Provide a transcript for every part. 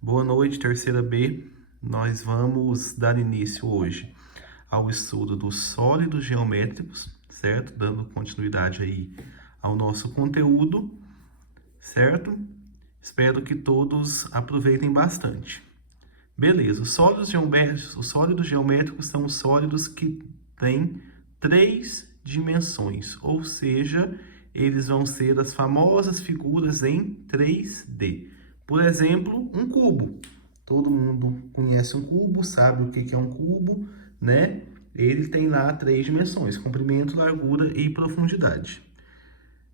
Boa noite, terceira B. Nós vamos dar início hoje ao estudo dos sólidos geométricos, certo? Dando continuidade aí ao nosso conteúdo, certo? Espero que todos aproveitem bastante. Beleza, os sólidos geométricos são os sólidos que têm 3 dimensões, ou seja, eles vão ser as famosas figuras em 3D. Por exemplo, um cubo. Todo mundo conhece um cubo, sabe o que é um cubo, né? Ele tem lá 3 dimensões, comprimento, largura e profundidade.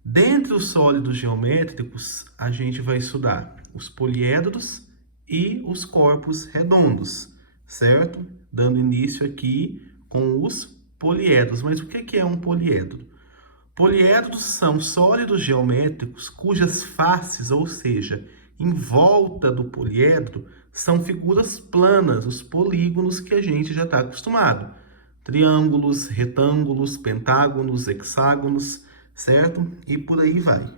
Dentre os sólidos geométricos, a gente vai estudar os poliedros e os corpos redondos, certo? Dando início aqui com os poliedros. Mas o que é um poliedro? Poliedros são sólidos geométricos cujas faces, ou seja, em volta do poliedro, são figuras planas, os polígonos que a gente já está acostumado. Triângulos, retângulos, pentágonos, hexágonos, certo? E por aí vai.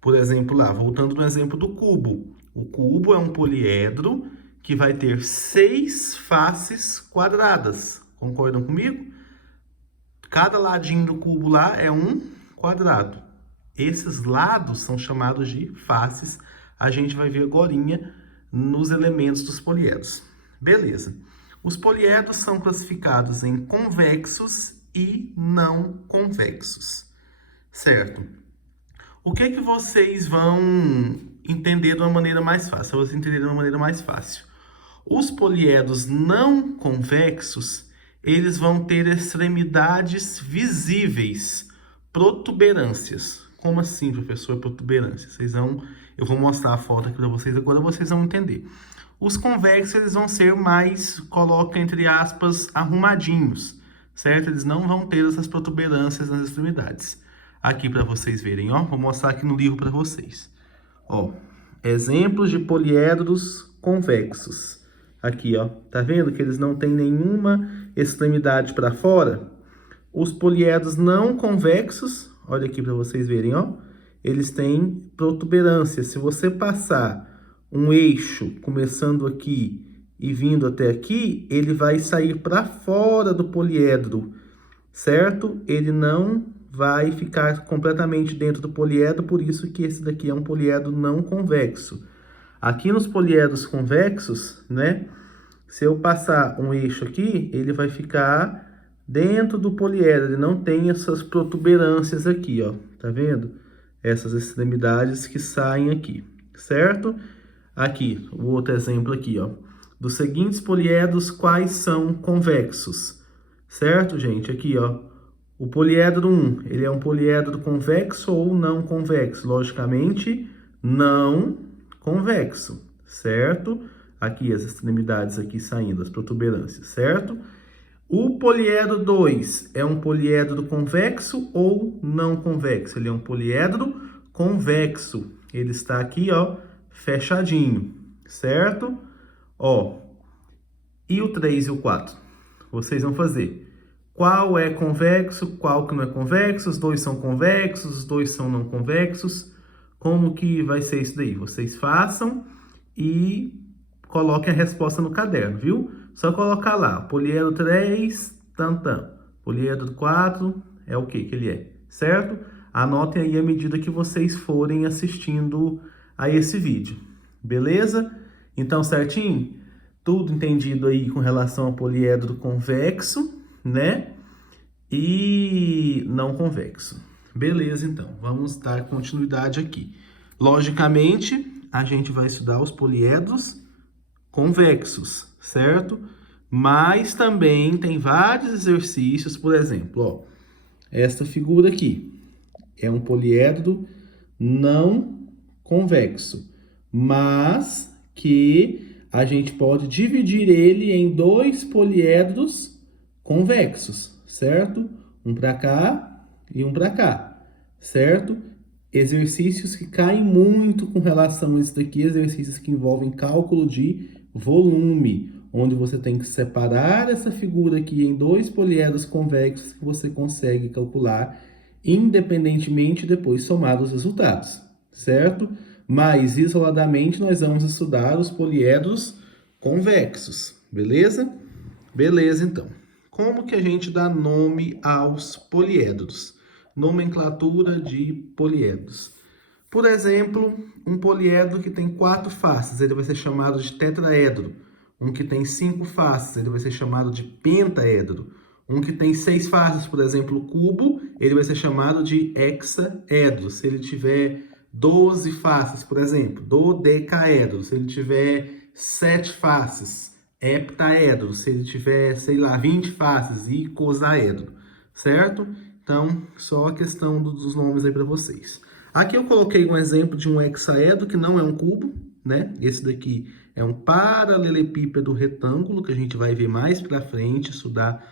Por exemplo, lá, voltando no exemplo do cubo. O cubo é um poliedro que vai ter 6 faces quadradas. Concordam comigo? Cada ladinho do cubo lá é um quadrado. Esses lados são chamados de faces. A gente vai ver agorinha nos elementos dos poliedros. Beleza. Os poliedros são classificados em convexos e não convexos, certo? O que vocês vão entender de uma maneira mais fácil? Vocês entenderem de uma maneira mais fácil. Os poliedros não convexos, eles vão ter extremidades visíveis, protuberâncias. Como assim, professor, protuberâncias? Eu vou mostrar a foto aqui para vocês, agora vocês vão entender. Os convexos, eles vão ser mais, coloca entre aspas, arrumadinhos, certo? Eles não vão ter essas protuberâncias nas extremidades. Aqui para vocês verem, ó, vou mostrar aqui no livro para vocês. Ó, exemplos de poliedros convexos. Aqui, ó, tá vendo que eles não têm nenhuma extremidade para fora? Os poliedros não convexos, olha aqui para vocês verem, ó, eles têm protuberância. Se você passar um eixo começando aqui e vindo até aqui, ele vai sair para fora do poliedro, certo? Ele não vai ficar completamente dentro do poliedro, por isso que esse daqui é um poliedro não convexo. Aqui nos poliedros convexos, né? Se eu passar um eixo aqui, ele vai ficar dentro do poliedro, ele não tem essas protuberâncias aqui, ó. Tá vendo? Essas extremidades que saem aqui, certo? Aqui, o outro exemplo aqui, ó. Dos seguintes poliedros, quais são convexos? Certo, gente? Aqui, ó. O poliedro 1, ele é um poliedro convexo ou não convexo? Logicamente, não convexo, certo? Aqui as extremidades aqui saindo, as protuberâncias, certo? O poliedro 2 é um poliedro convexo ou não convexo? Ele é um poliedro convexo. Ele está aqui, ó, fechadinho, certo? Ó, e o 3 e o 4? Vocês vão fazer. Qual é convexo, qual que não é convexo? Os dois são convexos, os dois são não convexos. Como que vai ser isso daí? Vocês façam e coloquem a resposta no caderno, viu? Só colocar lá, poliedro 3, tantam. Poliedro 4 é o que ele é, certo? Anotem aí à medida que vocês forem assistindo a esse vídeo, beleza? Então, certinho? Tudo entendido aí com relação ao poliedro convexo, né? E não convexo. Beleza, então. Vamos dar continuidade aqui. Logicamente, a gente vai estudar os poliedros convexos, certo? Mas também tem vários exercícios, por exemplo, ó, esta figura aqui é um poliedro não convexo, mas que a gente pode dividir ele em 2 poliedros convexos, certo? Um para cá e um para cá, certo? Exercícios que caem muito com relação a isso daqui, exercícios que envolvem cálculo de volume, onde você tem que separar essa figura aqui em 2 poliedros convexos que você consegue calcular independentemente depois somar os resultados, certo? mas isoladamente nós vamos estudar os poliedros convexos, beleza? Beleza, então. Como que a gente dá nome aos poliedros? Nomenclatura de poliedros. Por exemplo, um poliedro que tem 4 faces, ele vai ser chamado de tetraedro. Um que tem 5 faces, ele vai ser chamado de pentaedro. Um que tem 6 faces, por exemplo, o cubo, ele vai ser chamado de hexaedro. Se ele tiver 12 faces, por exemplo, dodecaedro. Se ele tiver 7 faces, heptaedro. Se ele tiver, sei lá, 20 faces, icosaedro. Certo? Então, só a questão dos nomes aí para vocês. Aqui eu coloquei um exemplo de um hexaedro, que não é um cubo, né? Esse daqui é um paralelepípedo retângulo, que a gente vai ver mais para frente, estudar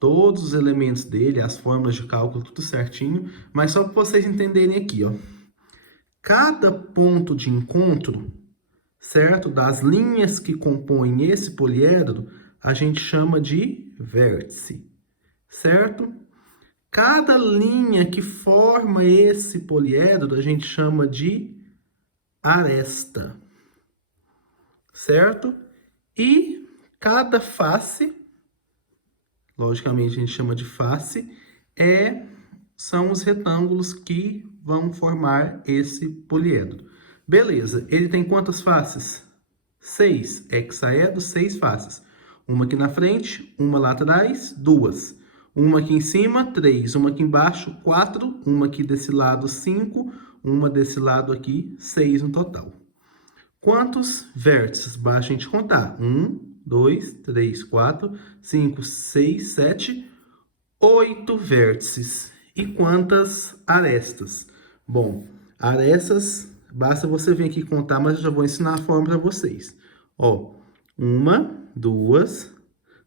todos os elementos dele, as fórmulas de cálculo, tudo certinho. Mas só para vocês entenderem aqui, ó. Cada ponto de encontro, certo? Das linhas que compõem esse poliedro, a gente chama de vértice, certo? Cada linha que forma esse poliedro, a gente chama de aresta, certo? E cada face, logicamente a gente chama de face, são os retângulos que vão formar esse poliedro. Beleza, ele tem quantas faces? 6, hexaedro, 6 faces. Uma aqui na frente, uma lá atrás, 2. Uma aqui em cima, 3. Uma aqui embaixo, 4. Uma aqui desse lado, 5. Uma desse lado aqui, 6 no total. Quantos vértices? Basta a gente contar. 1, 2, 3, 4, 5, 6, 7, 8 vértices. E quantas arestas? Bom, arestas, basta você vir aqui contar, mas eu já vou ensinar a forma para vocês. Ó, 1, 2,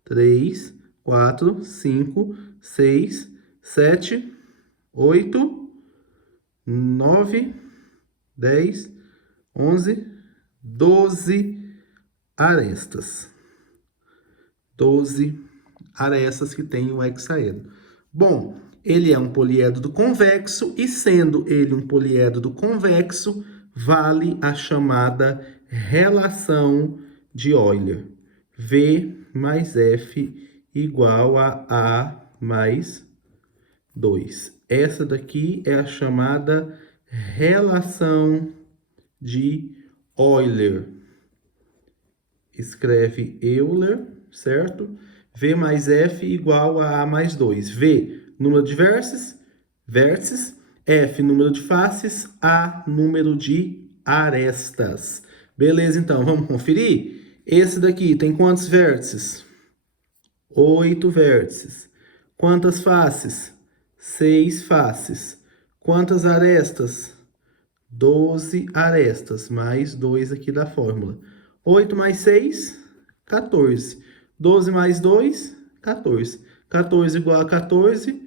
3, 4, 5, 6, 7, 8, 9, 10, 11, 12 arestas. 12 arestas que tem o hexaedro. Bom, ele é um poliedro convexo e, sendo ele um poliedro convexo, vale a chamada relação de Euler. V mais F igual a A mais 2. Essa daqui é a chamada relação de Euler. Escreve Euler, certo? V mais F igual a mais 2. V, número de vértices. F, número de faces. A, número de arestas. Beleza, então, vamos conferir? Esse daqui tem quantos vértices? 8 vértices. Quantas faces? 6 faces. Quantas arestas? 12 arestas, mais 2 aqui da fórmula. 8 mais 6, 14. 12 mais 2, 14. 14 igual a 14,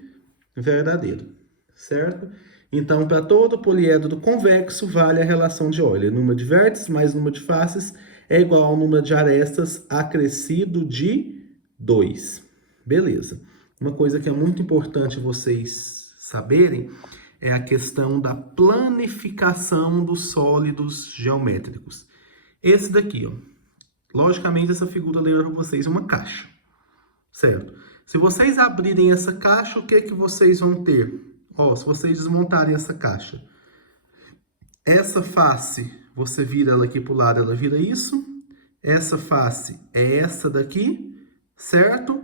verdadeiro, certo? Então, para todo poliedro convexo, vale a relação de Euler. Número de vértices mais número de faces é igual ao número de arestas acrescido de 2. Beleza. Uma coisa que é muito importante vocês saberem é a questão da planificação dos sólidos geométricos. Esse daqui, ó. Logicamente, essa figura lembra para vocês uma caixa, certo? Se vocês abrirem essa caixa, o que que vocês vão ter? Ó, se vocês desmontarem essa caixa, essa face, você vira ela aqui para o lado, ela vira isso. Essa face é essa daqui, certo?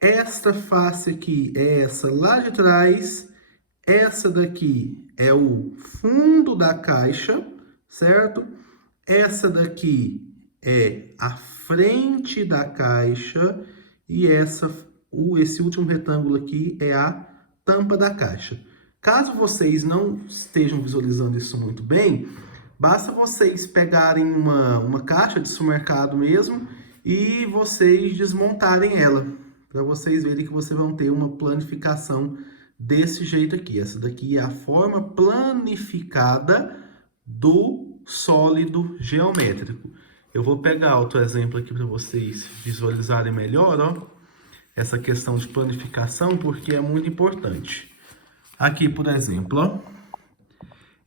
Esta face aqui é essa lá de trás. Essa daqui é o fundo da caixa, certo? Essa daqui é a frente da caixa e esse último retângulo aqui é a tampa da caixa. Caso vocês não estejam visualizando isso muito bem, basta vocês pegarem uma caixa de supermercado mesmo e vocês desmontarem ela, para vocês verem que vocês vão ter uma planificação desse jeito aqui. Essa daqui é a forma planificada do sólido geométrico. Eu vou pegar outro exemplo aqui para vocês visualizarem melhor, ó, essa questão de planificação, porque é muito importante. Aqui, por exemplo, ó,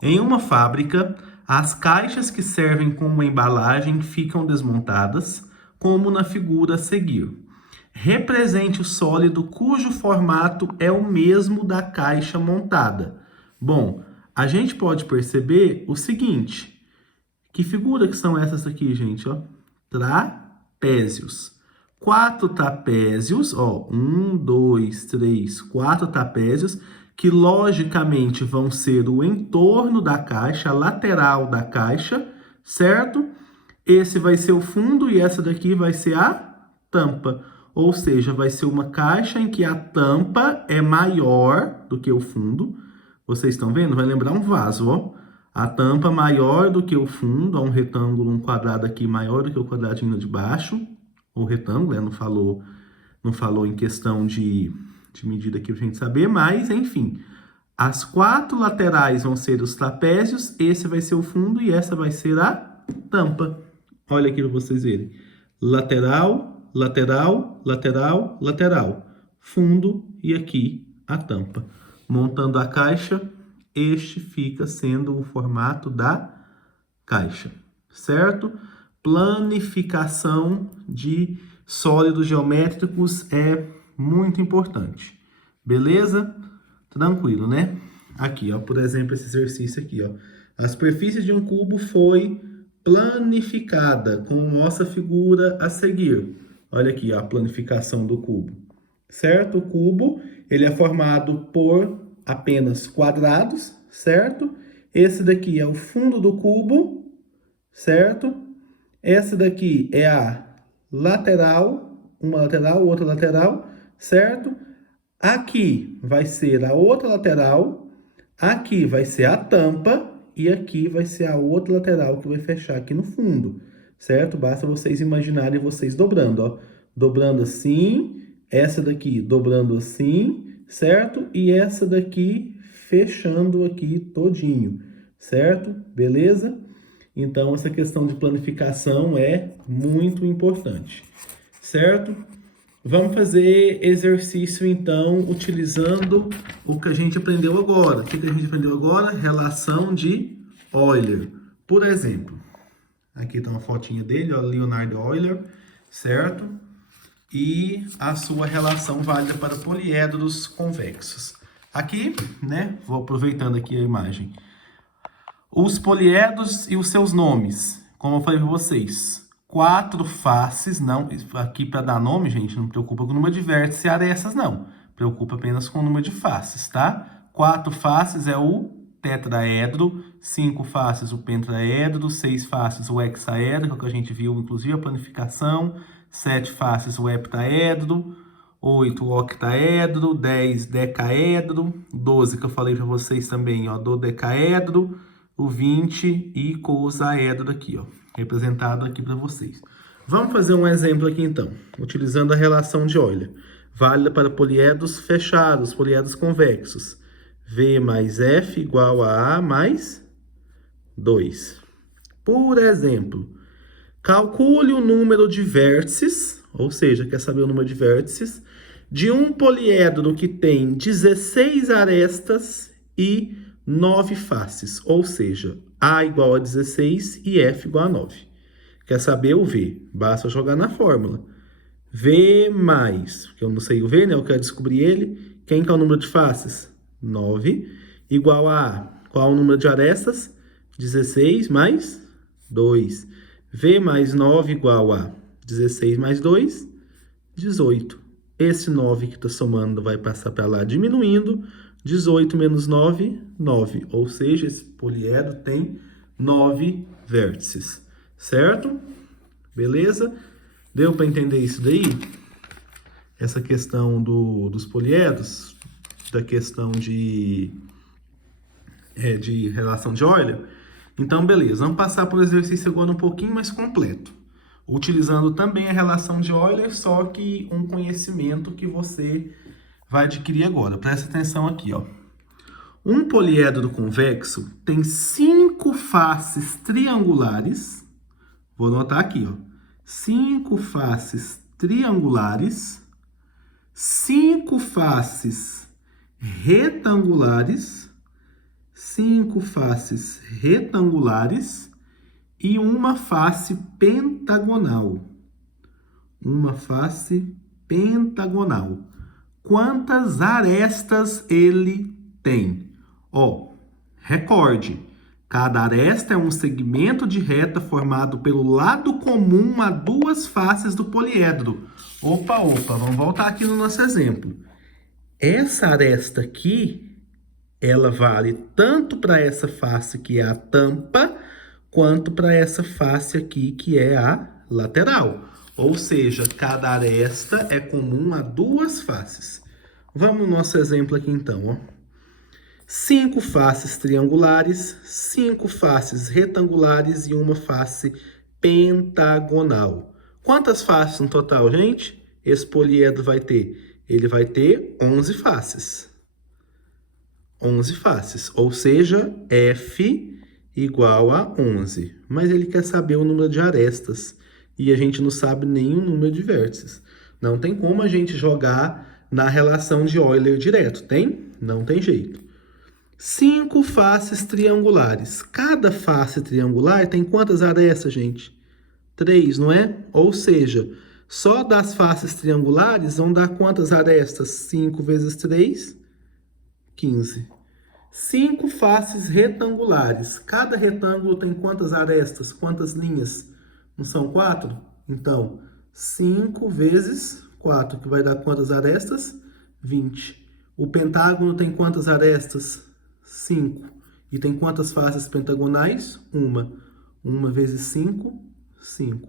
em uma fábrica, as caixas que servem como embalagem ficam desmontadas, como na figura a seguir. Represente o sólido cujo formato é o mesmo da caixa montada. Bom, a gente pode perceber o seguinte. Que figura que são essas aqui, gente? Ó? Trapézios. 4 trapézios, ó, 1, 2, 3, 4 trapézios, que logicamente vão ser o entorno da caixa, a lateral da caixa, certo? Esse vai ser o fundo e essa daqui vai ser a tampa. Ou seja, vai ser uma caixa em que a tampa é maior do que o fundo. Vocês estão vendo? Vai lembrar um vaso, ó. A tampa maior do que o fundo, ó, um retângulo, um quadrado aqui maior do que o quadradinho de baixo. O retângulo, né? Não falou em questão de medida aqui pra gente saber, mas enfim. As 4 laterais vão ser os trapézios, esse vai ser o fundo e essa vai ser a tampa. Olha aqui para vocês verem. Lateral, lateral, lateral, lateral. Fundo e aqui a tampa. Montando a caixa, este fica sendo o formato da caixa, certo? Planificação de sólidos geométricos é muito importante. Beleza? Tranquilo, né? Aqui, ó, por exemplo, esse exercício aqui, ó. A superfície de um cubo foi planificada, como mostra a figura a seguir. Olha aqui, ó, a planificação do cubo. Certo? O cubo, ele é formado por apenas quadrados, certo? Esse daqui é o fundo do cubo, certo? Essa daqui é a lateral, uma lateral, outra lateral, certo? Aqui vai ser a outra lateral, aqui vai ser a tampa e aqui vai ser a outra lateral que vai fechar aqui no fundo, certo? Basta vocês imaginarem vocês dobrando, ó. Dobrando assim, essa daqui dobrando assim, certo? E essa daqui fechando aqui todinho, certo? Beleza? Então, essa questão de planificação é muito importante, certo? Vamos fazer exercício, então, utilizando o que a gente aprendeu agora. O que a gente aprendeu agora? Relação de Euler. Por exemplo, aqui está uma fotinha dele, ó, Leonard Euler, certo? E a sua relação válida para poliedros convexos. Aqui, né, vou aproveitando aqui a imagem. Os poliedros e os seus nomes, como eu falei para vocês. 4 faces, não, aqui para dar nome, gente, não preocupa com o número de vértices e arestas, não. Preocupa apenas com o número de faces, tá? 4 faces é o tetraedro, 5 faces o pentaedro, 6 faces o hexaedro, que é o que a gente viu, inclusive, a planificação, 7 faces o heptaedro, 8 o octaedro, 10 decaedro, 12 que eu falei para vocês também, ó, dodecaedro, o 20 icosaedro aqui, ó, representado aqui para vocês. Vamos fazer um exemplo aqui então, utilizando a relação de Euler, válida para poliedros fechados, poliedros convexos. V mais F igual a A mais 2. Por exemplo, calcule o número de vértices, ou seja, quer saber o número de vértices, de um poliedro que tem 16 arestas e 9 faces, ou seja, A igual a 16 e F igual a 9. Quer saber o V? Basta jogar na fórmula. V mais, porque eu não sei o V, né? Eu quero descobrir ele. Quem que é o número de faces? 9. Igual a qual é o número de arestas? 16 mais 2. V mais 9 igual a 16 mais 2, 18. Esse 9 que está somando vai passar para lá diminuindo. 18 menos 9, 9. Ou seja, esse poliedro tem 9 vértices. Certo? Beleza? Deu para entender isso daí? Essa questão dos poliedros, da questão de relação de Euler? Então, beleza. Vamos passar por exercício agora um pouquinho mais completo. Utilizando também a relação de Euler, só que um conhecimento que você vai adquirir agora. Presta atenção aqui, ó. Um poliedro convexo tem 5 faces triangulares. Vou anotar aqui, ó. 5 faces triangulares, 5 faces retangulares 5 faces retangulares e uma face pentagonal. Uma face pentagonal. Quantas arestas ele tem? Ó, recorde, cada aresta é um segmento de reta formado pelo lado comum a duas faces do poliedro. Opa, vamos voltar aqui no nosso exemplo. Essa aresta aqui, ela vale tanto para essa face que é a tampa, quanto para essa face aqui que é a lateral. Ou seja, cada aresta é comum a duas faces. Vamos no nosso exemplo aqui então, ó. 5 faces triangulares, 5 faces retangulares e uma face pentagonal. Quantas faces no total, gente? Esse poliedro vai ter? Ele vai ter 11 faces. 11 faces, ou seja, F igual a 11. Mas ele quer saber o número de arestas e a gente não sabe nem o número de vértices. Não tem como a gente jogar na relação de Euler direto, tem? Não tem jeito. 5 faces triangulares. Cada face triangular tem quantas arestas, gente? 3, não é? Ou seja, só das faces triangulares vão dar quantas arestas? 5 vezes 3, 15. 5 faces retangulares. Cada retângulo tem quantas arestas? Quantas linhas? Não são 4? Então, 5 vezes 4, que vai dar quantas arestas? 20. O pentágono tem quantas arestas? 5. E tem quantas faces pentagonais? 1. 1 vezes 5, 5.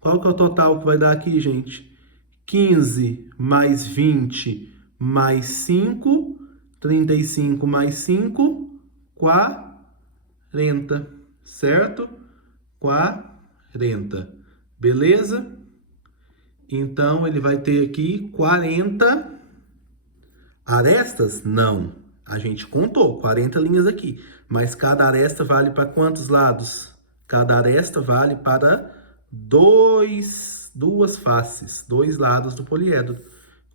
Qual que é o total que vai dar aqui, gente? 15 mais 20 mais 5, 35 mais 5, 40, certo? 40, beleza? Então, ele vai ter aqui 40 arestas? Não, a gente contou 40 linhas aqui, mas cada aresta vale para quantos lados? Cada aresta vale para duas faces, 2 lados do poliedro.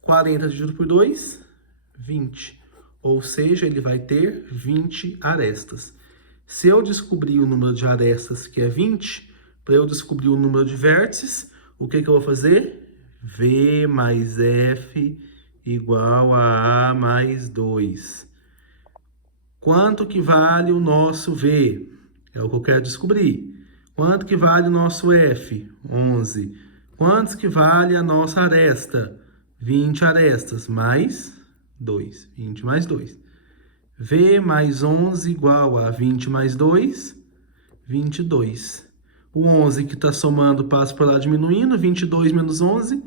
40 dividido por 2, 20. Ou seja, ele vai ter 20 arestas. Se eu descobrir o número de arestas, que é 20, para eu descobrir o número de vértices, o que eu vou fazer? V mais F igual a mais 2. Quanto que vale o nosso V? É o que eu quero descobrir. Quanto que vale o nosso F? 11. Quantos que vale a nossa aresta? 20 arestas, mais 2. 20 mais 2. V mais 11 igual a 20 mais 2, 22. O 11 que está somando passa por lá diminuindo, 22 menos 11,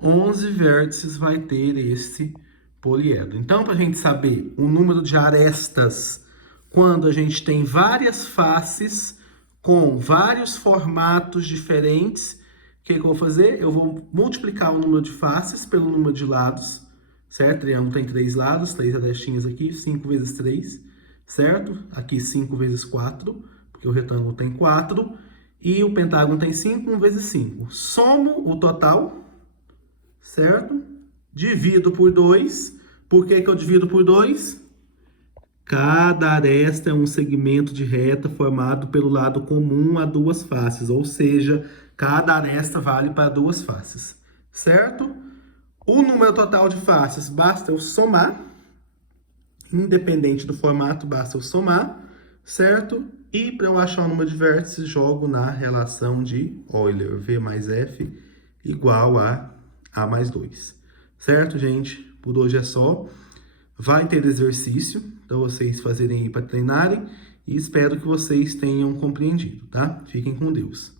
11 vértices vai ter esse poliedro. Então, para a gente saber o número de arestas, quando a gente tem várias faces com vários formatos diferentes, o que eu vou fazer? Eu vou multiplicar o número de faces pelo número de lados, certo? Triângulo tem 3 lados, 3 arestinhas aqui, 5 vezes 3, certo? Aqui 5 vezes 4, porque o retângulo tem 4, e o pentágono tem 5, 1 vezes 5. Somo o total, certo? Divido por 2. Por que eu divido por 2? Cada aresta é um segmento de reta formado pelo lado comum a duas faces, ou seja, cada aresta vale para duas faces, certo? O número total de faces basta eu somar, independente do formato, basta eu somar, certo? E para eu achar o número de vértices, jogo na relação de Euler, V mais F igual a A mais 2, certo, gente? Por hoje é só. Vai ter exercício para vocês fazerem aí para treinarem e espero que vocês tenham compreendido, tá? Fiquem com Deus.